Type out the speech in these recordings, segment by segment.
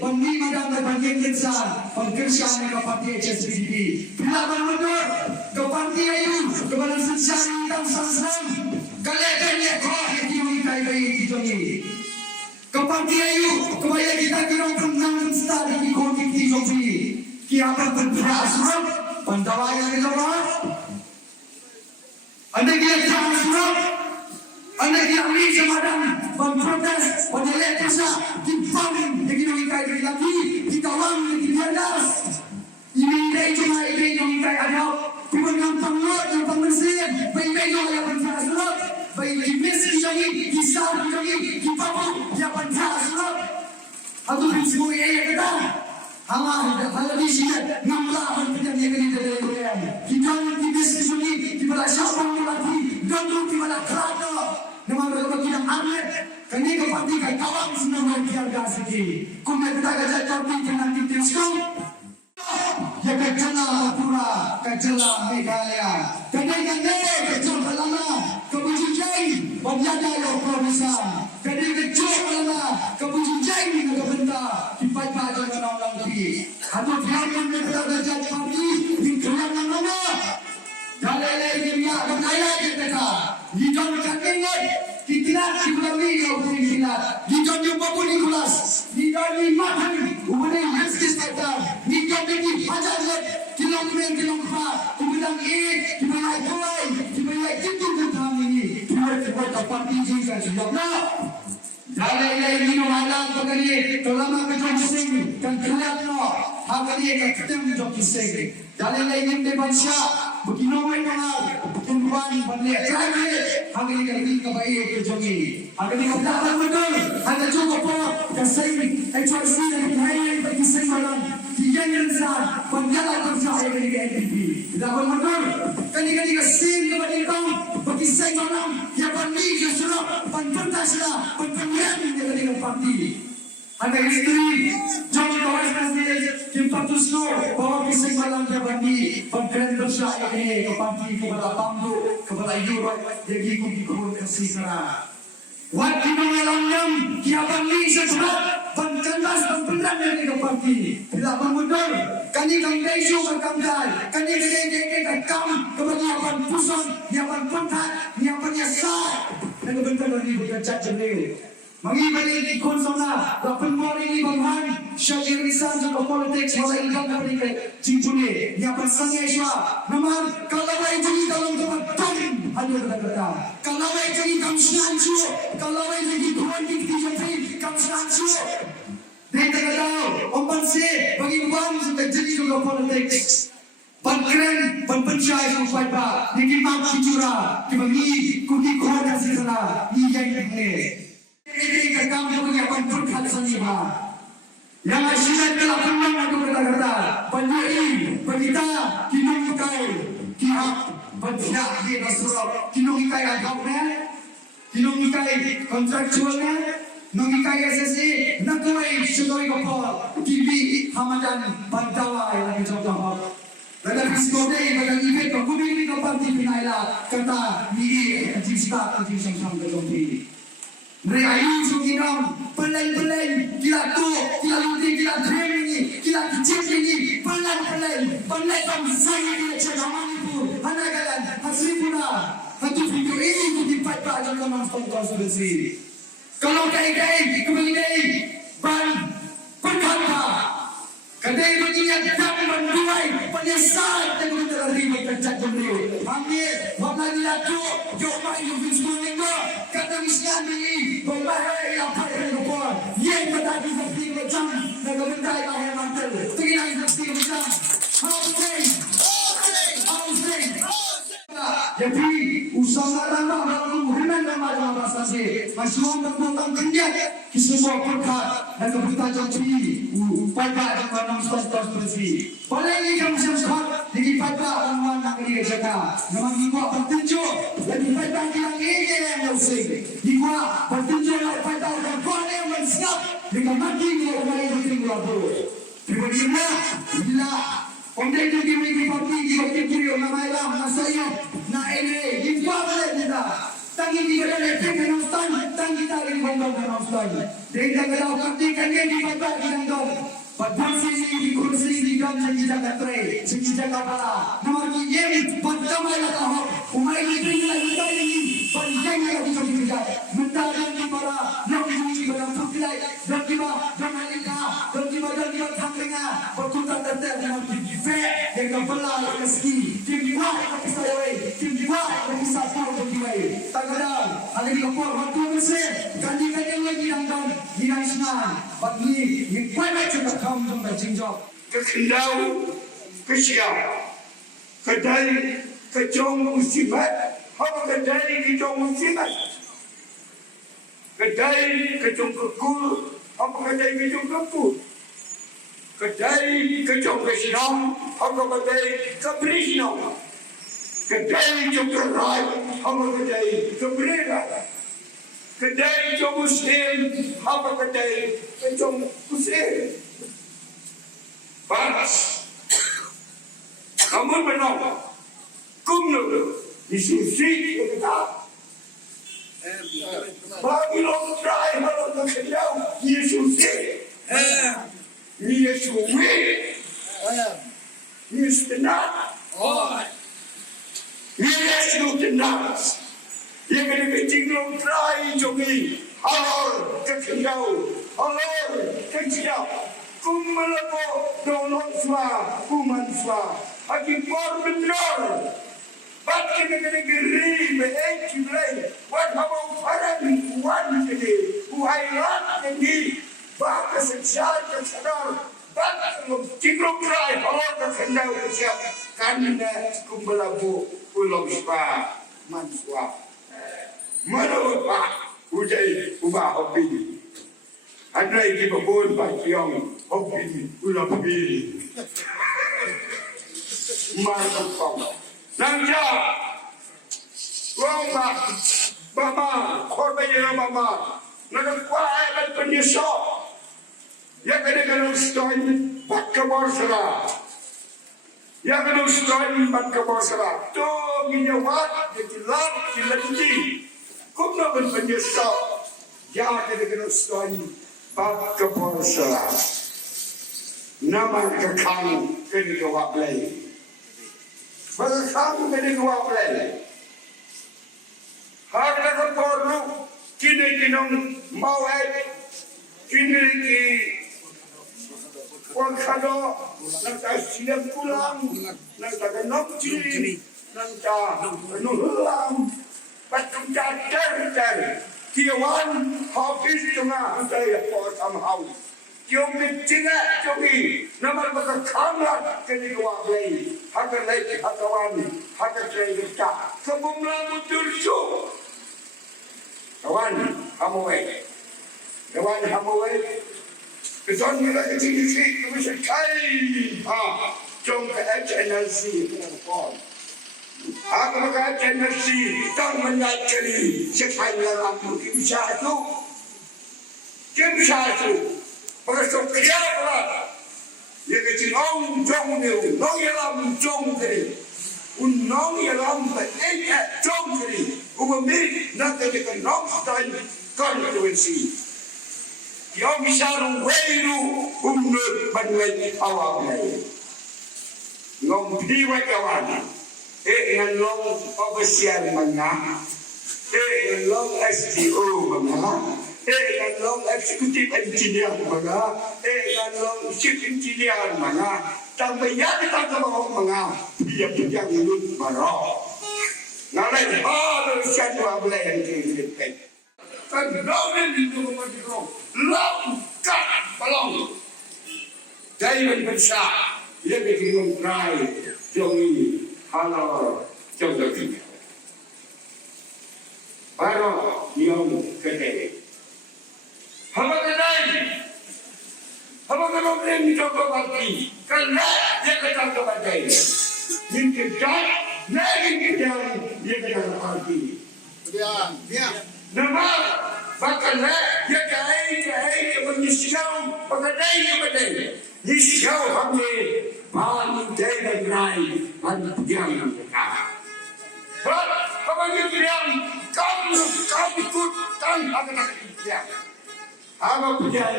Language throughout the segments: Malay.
Bani madam dan bani insan pengkerjaan ke parti HSPDP. Bila bermundur ke parti ayu ke badan sencari dan sansam kalian yang kau yang diukai bayi kita ni. Ke parti ayu kebaya kita kira pernah menstart di konflik di Jopi. Kiamat berperasaan pandawai yang dilakukan. Anda kira transfer, anda kira ni semadan berprotes pada lepasa dibangun yang diukai dari lagi ditawang yang diadas. Ini cuma yang diukai ada kemudian pengot yang pengesin bayi-bayi yang berperasaan bayi dimensi lagi kisah lagi dipapu yang berperasaan atau semua yang kita. Hal di sini nampak macam yang ini dari Korea. Kita di bisnis ini di mana siapa lagi gandum di mana kerana nama mereka kita ambil kini keparti kawan senang berbicara sedih. Kemudian kita kerja tapi jangan ditiskom. Ya kerjala Mawphor, kerjala Meghalaya. Kini kerja lama kebujijai berjaya yang provisan. Kini kerja lama kebujijai dengan kebentar dipakai dengan orang lebih. Atau biarkan mereka kerja parti di kerana mana. Jalai dunia bernaya kita. Hidung kakinya tidak diberi yang beringat. Hidung yang babuni kelas. Hidung yang makan. Umumnya hasil sektor. Hidung yang pajaran. Kilometer. Kemudian dibayar kuai. Dibayar itu tentang ini. Kita parti juga sudah. Jalai minum alam pegawai. Kelama kejadian kan kelak no. Hagari yang ketemu joki segi. Jalai yang depansa. Begini kenal. Tuan balik lagi. Hagari yang lebih kebaik kejoki. Hagari yang dapat betul. Ada cukup pun. Kesini. HSP yang lain bagi semalam. Tiga insan. Penjalan kerja yang dari NDP. Dapat betul. Kali-kali kesin kepada itu. Bagi semalam. Yang bani justru. Penpentaslah. Penpenyan yang dari parti. Ada istri, jangan kau eskalasi, kita tusuk bahawa kisah malam terbandi, pengkeren besar ini keparti kepada Pamdu, kepada Europe, yang ikuti komunikasi sana. Waktu mengalamnya, kita bandi sesuatu, pengkendas pembenar dari keparti. Bila mengundur, kami kandai juga kandai, kami kandai kam kepada yang pusat, yang pentat, yang penyesat, dan kebentar dari bekerja jendela. Mengibali di konsona, lapan mori ini banghan, syakir risan juga politik, mulai ikan dari jingshai, yang pasangnya iswa. Namun, kalau baik jadi dalam tempat tarim, ada kata-kata. Kalau baik jadi kamsian cuy, kalau baik jadi politik di Jopi, kamsian cuy. Dia kata, ompan si, bagi bang sudah jadi juga politik. Pengkeren, penpencai sampai pak, dikimap cicura, dibagi kuti koordinasi sana, ini yang ini. Ini kami punya bantuan seniman. Yang asyik telah pernah aku berkata, penyanyi, penita, kinongkai, kihak, penyak di Nasrul, kinongkai agaknya, kinongkai kontraktualnya, nongkai SSI, nakuai sedoi kapal, TV, Hamadan, Pantawai, lagi contoh. Dalam psikologi, dalam event, kebudayaan kapal TV naila, kata, ni jingshai, jingshai berlompi. Mereka ini sukinam, pelan-pelan, kila tu, kila luti, kila tren ini, kila kecil ini, pelan-pelan, pelan saya kila cakaman itu, anak kalian, hasil pula, satu video ini tu dipakai dalam Nongstoin konsultasi. Kalau kait-kait, kembali berkata, kadai begini tak menduai penyesal dan menerima kerja jemri. Ambil, warna dia tu, jomah itu bismillah minggu, kata misyan ini, berbahaya yang pakai lupa, yang berada di seperti macam, dan kebentai lahir mantel, tinggal di seperti macam, housing. Jadi, usaha tambah dalam hubungan dalam bahasa sih, masih tentang kerja, semua perkat dan kebutuhan Jopi, upaya dalam Nongstoin konstitusi. Pada ini kami sempat dipakai dalam nak dijaga. Memang juga bertunjuk dan dipakai yang ini yang usik. Juga bertunjuk pada dan kuat yang mensiap dengan mati dengan orang yang tinggal tu. Kemudiannya bila orang itu dimiliki parti dibagi orang malam nasaya na ini dibuat oleh kita. Tangi di badan efek Nongstoin, tangi kita di bawah Nongstoin. Dengan kalau parti kalian dipakai dengan Berfungsi di kursi di dalam sekitar katre, sekitar kapala. Nama kita berjamaah lah. Umai itu lagi lagi. Berjamaah lagi kerja. Mentara di para nabi di dalam putih. Berjamaah bermalika. Berjamaah tanglinga. Berkutat terter dengan tbeh yang kapala rezeki. Tbeh kesayawai. Tbeh kesasar berjiwai. Takkan ada di kapal waktu mesir. Ganti-ganti lagi dan dinasna. Bagi yang banyak juga kaum jumpa jinjok. Kekendau, kesiap, kedai, kejong musibat, apa kedai kejong musibat, kedai kejong kekul, apa kedai kejong kekul, kedai kejong kesenang, apa kedai keberisnong, kedai kejong kerai, apa kedai kebererat. Kedai kejong muslim, apa kedai kejong muslim. Panas. Namun benar. Kumno. Disusi kita. Bagi long try kalau terkejau. Yesusi. Yesusi. Yesus tenang. Yesus tenang. Yang kena kecil long try jogi. Alor kekejau. Alor kekejau. Kumalapo dolong swa, kuman swa. Aki por benar. Bat kena geri beek kiblai. Wat habang faran wan kene. Uhairat kene. Bat keseksaan kesadar. Bat ciklok try. Halor kesendau kesiap. Kanina kumalapo ulang swa, man swa. Mana pak ujai ubah hobi. Andai di babon bagian hobi ulang hobi. Mawphor. Nangja. Wong mama, korban mama. Nangkuai dan penyesal. Yang kena Nongstoin pat kebarsara. Yang kena Nongstoin pat kebarsara. Tu minyawat ditilap dilanti. Kumna ben penyesal. Yang kena Nongstoin pat kebarsara. Nama kekang kena jawab lain. Kekang kena jawab lain. Harga keporlu kini kinong maieit kini ki Wang kado nang siang pulang nang taganok ciri nang nuhulang patung jadar kiawan habis tengah saya por somehow kiong bitinga jogi namar bakakamlat kini dua play harga lagi hakawan harga trade kita kebumla mutursu kawan hamuwe Kesan kita kecil-kecil, kita bisa kaya. Jom ke HSPDP, Mawphor. Aku ke HSPDP, tak menyadari sepanjang Mukhim satu. Perasaan kerja ya kecil orang jom ni, orang yang jom ni, orang yang berekat jom ni. Umumnya nak kita Nongstoin konstitusi. Yang bisa ruweiru umur banwet awamai. Ngom piwa kawan. Ngalong pagsiyan mana. Ngalong SDO mana. Ngalong executive engineer mana. Ngalong chief engineer mana. Tambahnya kita kalau mga biya mulut maro. Ngalai ada satu abla yang kita. Kan domen di rumah kita. Lengkap balong. Dari besar dia bikin mengrai jongi halal jongi. Baru yang kedai. Hamba kedai ni coba bagi. Kerana dia kata kepada ini kedai, lagi kedai dia kata bagi. Dia. Nama bakal dia kaya menyisiau pengadai kepada nyisiau kami paling tidak berai yang kita. Kamu yang kamu ikut tanpa kena kita. Apa punya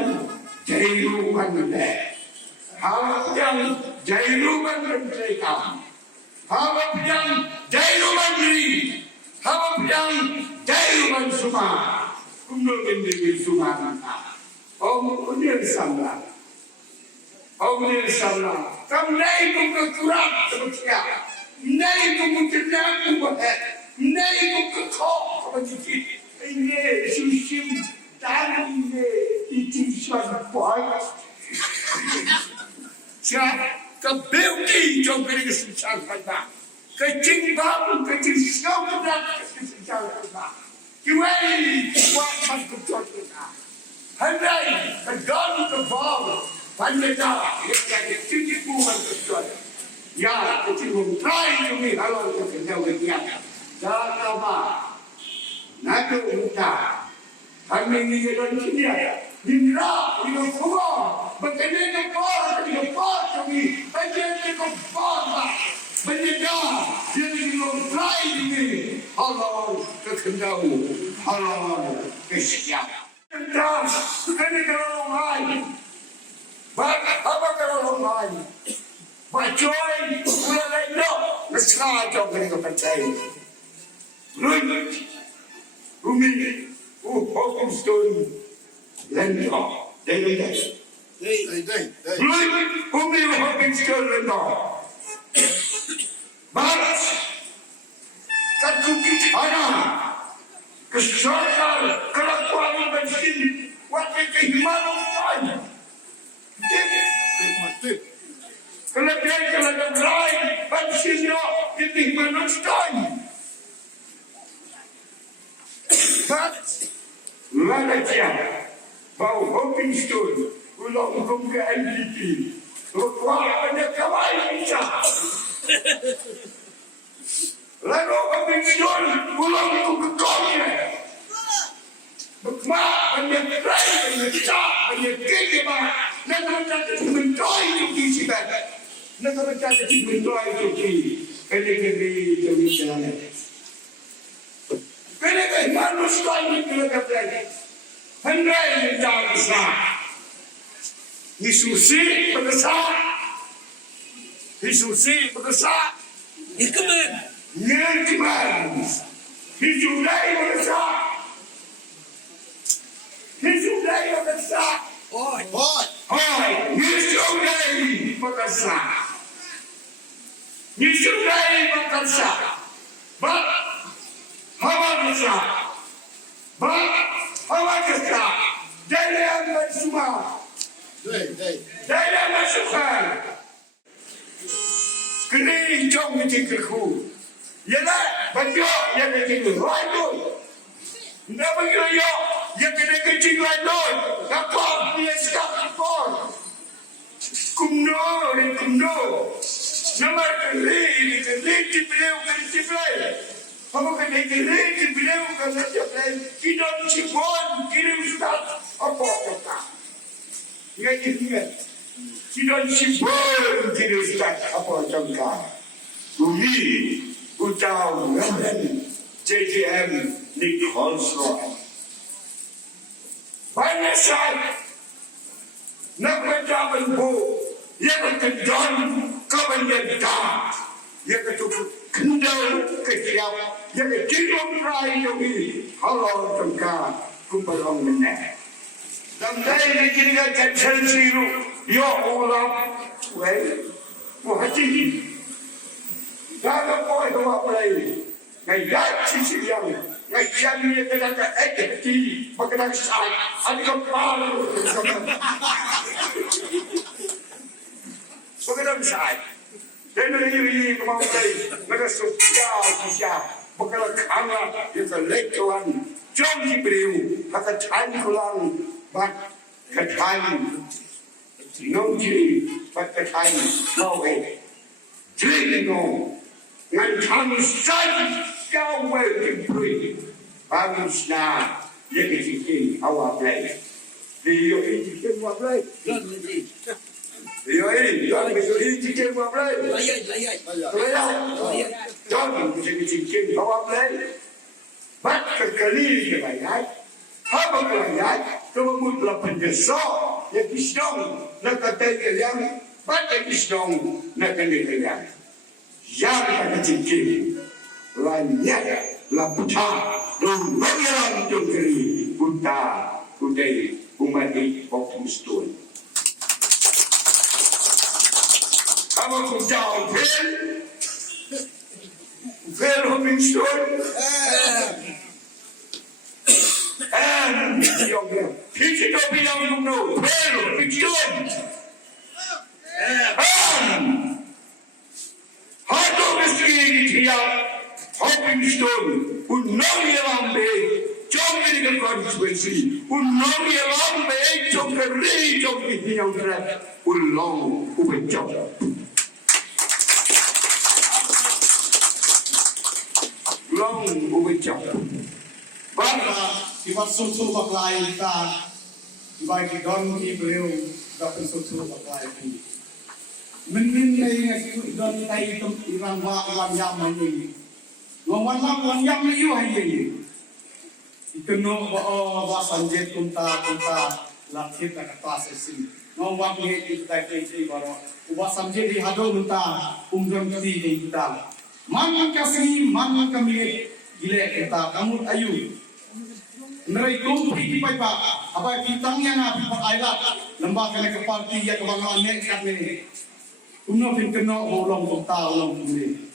kehidupan kita? Harap yang jairuman menteri harap yang jairuman diri, harap yang jairuman sumah, kumul mendiri sumah nanta. Om unir samla, kamnai kum kekurat sebetia, nai kum kenang kuat, nai kum kekok kebencian. Ini susim dan ini izinkan buat. Siapa kebelki jauh dari kesusahan kita, kecingkang, kecingkang berat kesusahan kita. Kiwai buat masuk kita. Handai kedan kebal, pandai yang tinggi bukan kesusahan. Ya, kecingkang try kami halau kesusahan kita. Jangan apa, nado muda. Kami ini jalan dia. Hingga ini semua berkenaan kepala kami, berkenaan kepala, berkenaan jadi lombai ini halal kekendau, halal kesiap. Tentang ini kalau lombai, apa kalau lombai? Bacoy, ulai no, mesra jauh dari kepercayaan. Rumi, Nongstoin. Lento, dai. Lui, come lo pensi lento. Barat, katuki ana, kesarkar, kelakuan bensin, waktu kehimanan lain. Kelebihan lain, bensinnya kehimanan lain. Barat, mana dia? Nongstoin, ulang hukum ke HSPDP. Rukuah pada kawan kita. Lalu Nongstoin, ulang hukum ke kawan. Berkemah, menyertai, menyertak, menyertai. Negara jadi mentoy di sini. Negara jadi mentoy di negeri Indonesia. Kenapa manusia ini kelihatan lagi? Handai menjadi besar. Yesusi besar. Hikmat. Hijulai besar. Hijulai besar. Hoi. Hijulai besar. Bak. Hawa besar. Bak. Awak kesal, dalam semua, dalam semua, kini jom menjengkelku, ialah benda yang menjengkel lain. Nak bagi yang kena kencing lain, apa dia sekat pun, kumno, nama keli dibeliau keli. Kamu kena kiri, beliau kena jalan. Kita cipon, kiri ustaz, apa kata? Ingat. Kita cipon, kiri ustaz, apa kata? Bumi, utang, JJM, Nongstoin. Banyak saat nak berjalan bu, yang kedon, kawan yang dah, yang ketujuh. Kendal kesiap yang kecilum rai yogi halal tengkar kumbalong menek. Sampai dikira cancel siru yo Allah muhaji. Dalam poin apa lagi? Ngayat sisiang ngajian ni kena ekti pakai sai ada kepala pakai sai. Dan ini kemauan mereka sosial bisa bekal kamera yang terletuan jom diberiu maka tan kulang bat ketan nongji bat ketan mawphor jino ngan tan sai kau diberi bagusnya yang kecil awak play dia ini semua play ini, jangan cincin Mawphor. Layat. Jangan cincin Mawphor. Mat kekali layat. Apa layat? Kamu telah pendesa yang kisah nak kata yang Baca Islam nak kena kena. Yang kata cincin, lanyak, lapta, dan mengeram jengkeri, udai, umat ini Nongstoin. Kamu kujau fel Nongstoin. Kita tak bilang dulu, fel Nongstoin. Hado meski dia Nongstoin unong lambe jom dengan konstitusi unong lambe jom keri jom dia urat ulong ubejok long ubejok bangsa kita susu baklai kita baik don Ibreu dapat susu baklai ini Menin lagi don tay itu irang wa yam ini. Ngomong yam liu ini. Ikeno wa sanjet kunta lakit nak kelas ini. Ngomong ni kita ini baru. Wa sanjet di hado kunta umrem ti kita. Man kasih man kami gile kita kamu ayu. Mereka kumpi pai pa apa kitangnya na pa ailat lembah kena ke parti ya kebangan nek kat ni. Umno pin kena ulong kota ulong ini.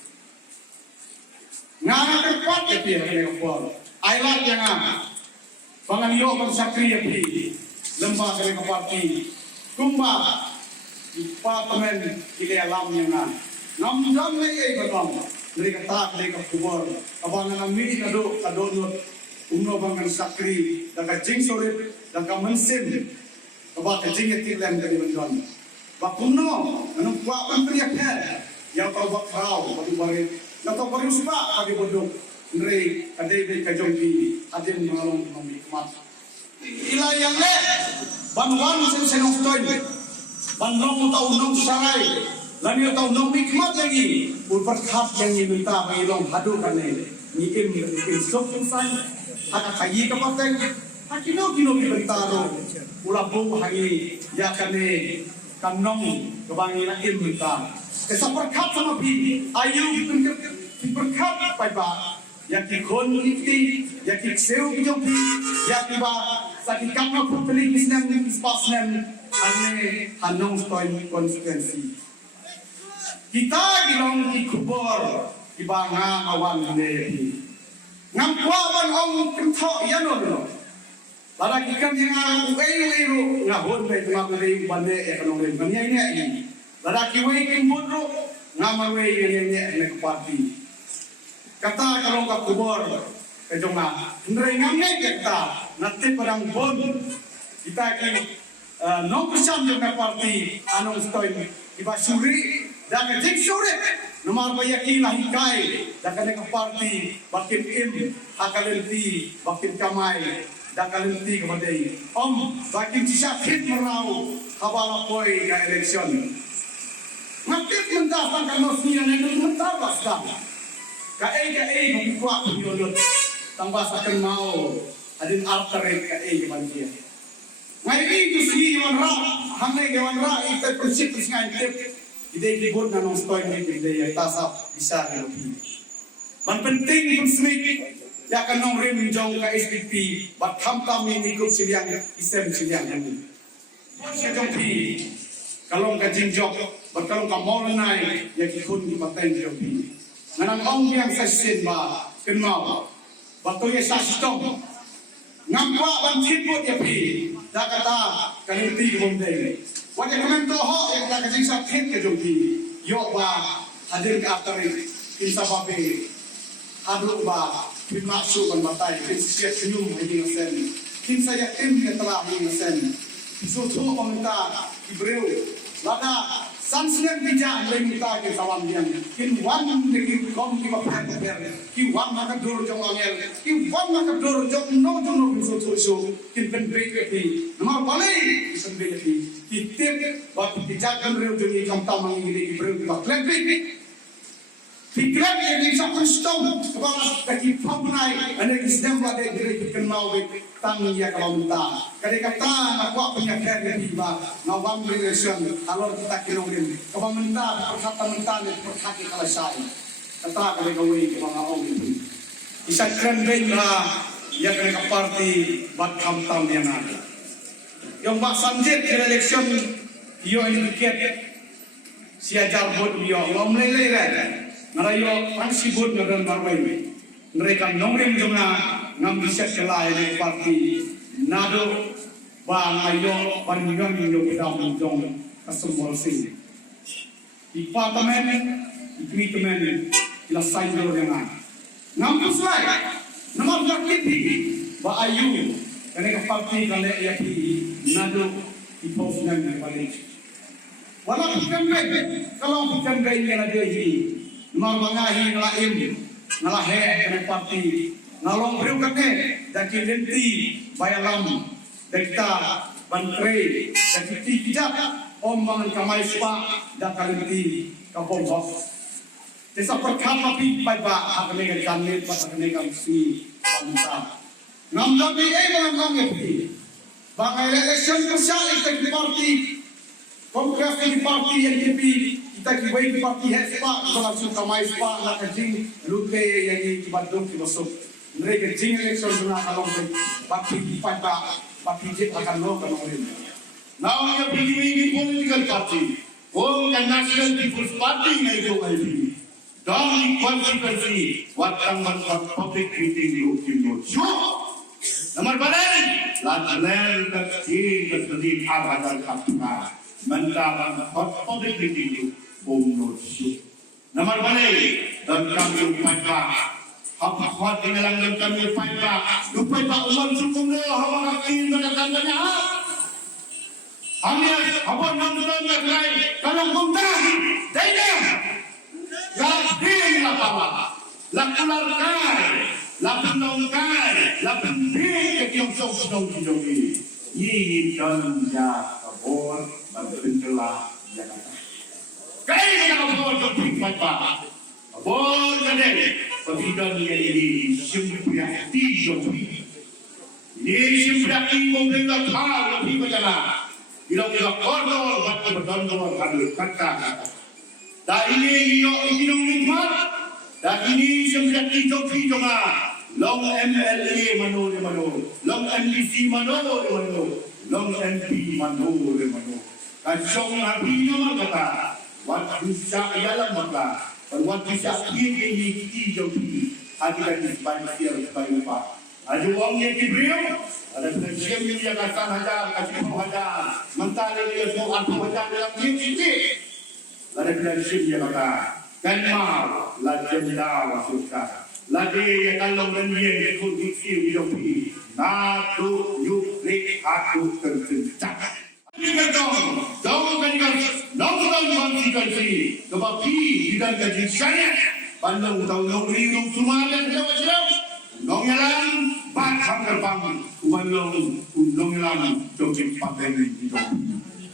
Ngana tempat ya pihak yang kepala. Ailat yang bangan yo bersakri ya pi. Lembah kena parti. Kumba departemen ile alam yang ngam lagi benom. Mereka tak mereka kubur. Abangan amini kadonot. Umno bangan sakri daga jingshai daga mensin. Abak jinget tilam kali bendon. Bakuno, anong kuwakan priyakan, yang kau bakrau, bagi bari, nato bari usba, bagi bodoh, nri, kadai kajongki, adem mengalung memikmat. Ila yang le, banwan sen Nongstoin, banong tau nong sarai, lani tau nong mikmat lagi, berkat yang minta mengilong hadu kanai, nikim sok insan, ada kayi kapateng, kino bentaro, ulabung hangi, ya kanai. Kanong kebanginan kita. Kesal berkat sama pi, ayu berkat pai ba. Yang kikon iti, yang kikseu kijong pi, yang tiba sakit kamna putri kisnem spasnem ane Nongstoin konstituensi. Kita gilong kubur ibanga awan ne. Ngapwaban ong kentok yanon. Pada ikan yang uiru ngahon baik ngaberi bande ekonomi dunia ini. Pada kiwai kimburu ngamarwei ini nek parti. Kata kalau kau kubur kejonga, nrengamnya kita nanti perang bon kita kini nongkusam juga parti Nongstoin iba suri dan jingshai nomor bayaki lahikai dan nek parti bakin hakalenti bakin kamai dan kalenti kepada ini. Bakin sakit merau kabala poi ke election. Ngakit mendaftar kalau sian itu mentabas dah. Kae kuat penyolot. Tambah sakan mau adin alterate kae kebanjian. Ngai itu si wanra, hangai wanra itu prinsip ngai tip. Ide libur na Nongstoin ni ide tasap bisa lebih. Man penting pun semik. Ya kan nong rim jong ka HSPDP bat tham ini ikut siliang isem siliang ini. Sejong pi kalau ka jingjok bat kalau ka molnai ya kikun di paten jong pi. Nganang ong yang sasin ba kenau bat to ya sastong. Ngapwa ban tipot ya pi da kata kaniti bomdei. Wat ya komento ho ya ka jingsa pit ke jong pi. Yo ba hadir ka atari insababe hadu ba Masuk kan batai, kinsiat senyum hingga sen, kinsaya yang telah hingga sen. Suatu pemerintah Ibreu, lada sansen bijak minta ke kawan yang, wan negeri kom kita perhatikan, wan maka dor jong angel, wan maka dor jong no suatu penbrik lagi, nama balik penbrik lagi, kitip waktu bijakan Ibreu jong ikam tamang ini Ibreu kita lebih. Pikiran yang bisa Kristen sebab kaki pamnai anda Islam ada diri kenal baik tang ya kalau minta. Kadang kata aku penyakit yang tiba ngawam relation kalau kita kirongin kalau minta perkata minta dan perkata kalau saya kata kadang kawin ke mga orang itu. Isa keren lah ya kadang parti bat kamtam yang ada. Yang bak samjit di election yo ini dikit siajar buat yo ngom lele Ngarayo ang sibot na rin marway. Mereka nongrim juga ngambisak kelai dari parti nado ba ngayo panjang yung pidam jong kasembol sini. Departemen, departemen ila sayur dengan ngampus lagi. Nama berkiti ba ayu karena parti kale yaki nado ipos nang balik. Wala bukan baik kalau bukan baik yang ada ini. Marmangahi ngalaim ngalahe kena parti ngalong priukatne daki lenti bayalam dekta bantre daki tijak om mangan kamai spa dakalenti kapombok desa perkama pi baiba hakne ganle patne kam si pamta namdami mangang ngepi bangai election kesal ikut parti kongres di parti yang kipi kita kibai parti HSPDP kalau suka mai spa nak jing lupe yang ini kibadung kibasuk mereka jing election dengan kalong parti kipai parti jit akan lo kan orang ini. Now yang PDP political party, dan National People's Party itu lagi. Dan konstitusi watang public meeting itu sure. Nomor balen, lateral kecil seperti arahan kapita, mentang public meeting itu sure. Nomor balen, dan kami payah, apa tinggalan dan kami payah, lupa pak umat sukum lo, hawa kaki berkatanya. Hanya apa nongstoin lagi, kalau kumpah, dah. Lapin lapala, lapular kai, lapin nong kai, lapin big yang sok ini. Ini dan ya kabor berbentulah Jakarta. Kai kita kabor jompi apa? Kabor kadang perbidan ini simpiati jompi. Ini simpiati membela thal lebih berjalan. Bila kotor batu berdondor kadu kata. Dah ini inong nikmat, dah ini sebenarnya joki juga. Long MLA mano, long MDC mano, long MP mano. Kacung nabi nama kata, waktu bisa ialah maka, waktu bisa ini joki, hati dan banjir bayupa. Ada orang yang kibriu, ada pensiun yang akan hajar, kasih hajar, mentari dia semua aku hajar dalam titik. Lada pensiun dia kata, kan mau lajenda wasuka, lada yang kalau menyiang kondisi hidupi, nado yuklik aku tercencak. Kita tahu kan Nongstoin konstitusi, kebapi tidak gaji saya, pandang tahu nong sumalan jawab. Nongyalan bathang terbang, nongyalan jokin paten itu.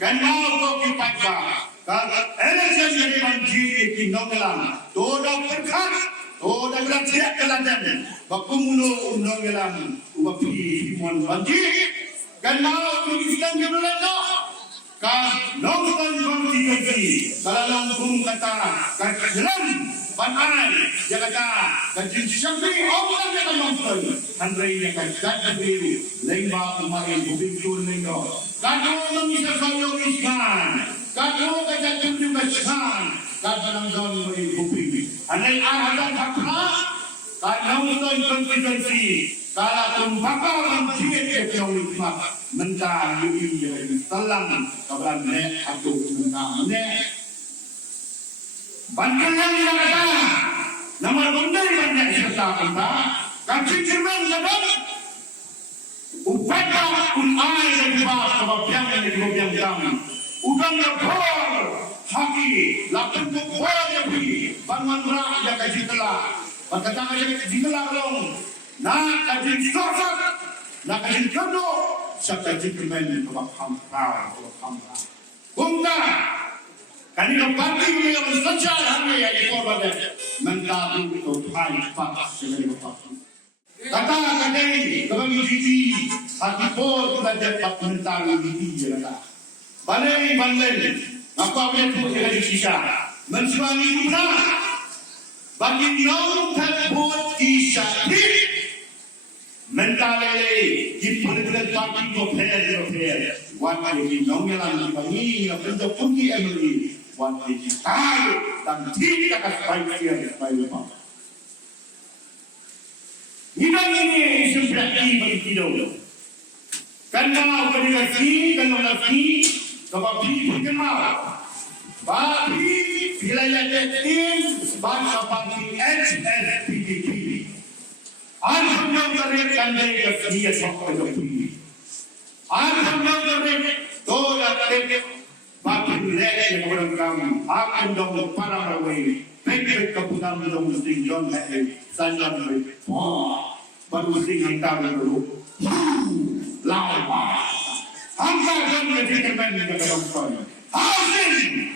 Kan mau kau kipaca, kalau election jadi banjir di nongyalan, toda perkat, toda beratiak keladan, bakumuno nongyalan, ubapi himuan banjir. Kan mau tuliskan jemleno, kan Nongstoin konstitusi, kalau langsung kata, kan jelas. Banai, Jakarta, dan jingshai orang yang Nongstoin, Andre yang kat beliau, lembah umarin bubingkur lendo, kado mengisah sayur isman, kado kajat beliau kashan, kadang don beri bubing, Andre arahan kakra, kadang Nongstoin konstitusi, kalau tumpaka menjadi yang nikmat, mentah yui yang telang, kabar nek atau mentah nek. Bantuan yang kata, nama benda banyak serta kata, kacik cermin kadang, upaya unai dan ubah kebapian yang dikebapian kami, udang ngepor, haki, lapin kupor yang pergi, bangun berak yang kacik telah, berkata kacik telah long, nak kacik sosok, nak kacik kedok, sekacik cermin kebapian kami, Bungka, kami parti yang mencapai hari yang dikorban. mentaati to pai pakas dengan pakai. Kata kadai kami jadi hati pun kita dapat mentari di jalan. Balai apa boleh tu jadi sisa. Mensuami pula bagi nong terbut sisa mentari di perbuatan parti koper wan lagi nong yang bagi bentuk kunci emri wan lagi tahu dan tidak akan baik lepas. Ini seperti bagi kita. Karena berdekati, kebabi berkenal. Babi wilayah Jatim, bangsa parti HSPDP. Arham yang terlihat dari kegiatan sampai kemudian. Arham yang terlihat tolat tebeh babi wilayah yang beragam. Akan dong para rawai. Baik keputusan Nongstoin John sanjang baru sing hantar dulu. Lawa. Angka John ketika di Nongstoin. Housing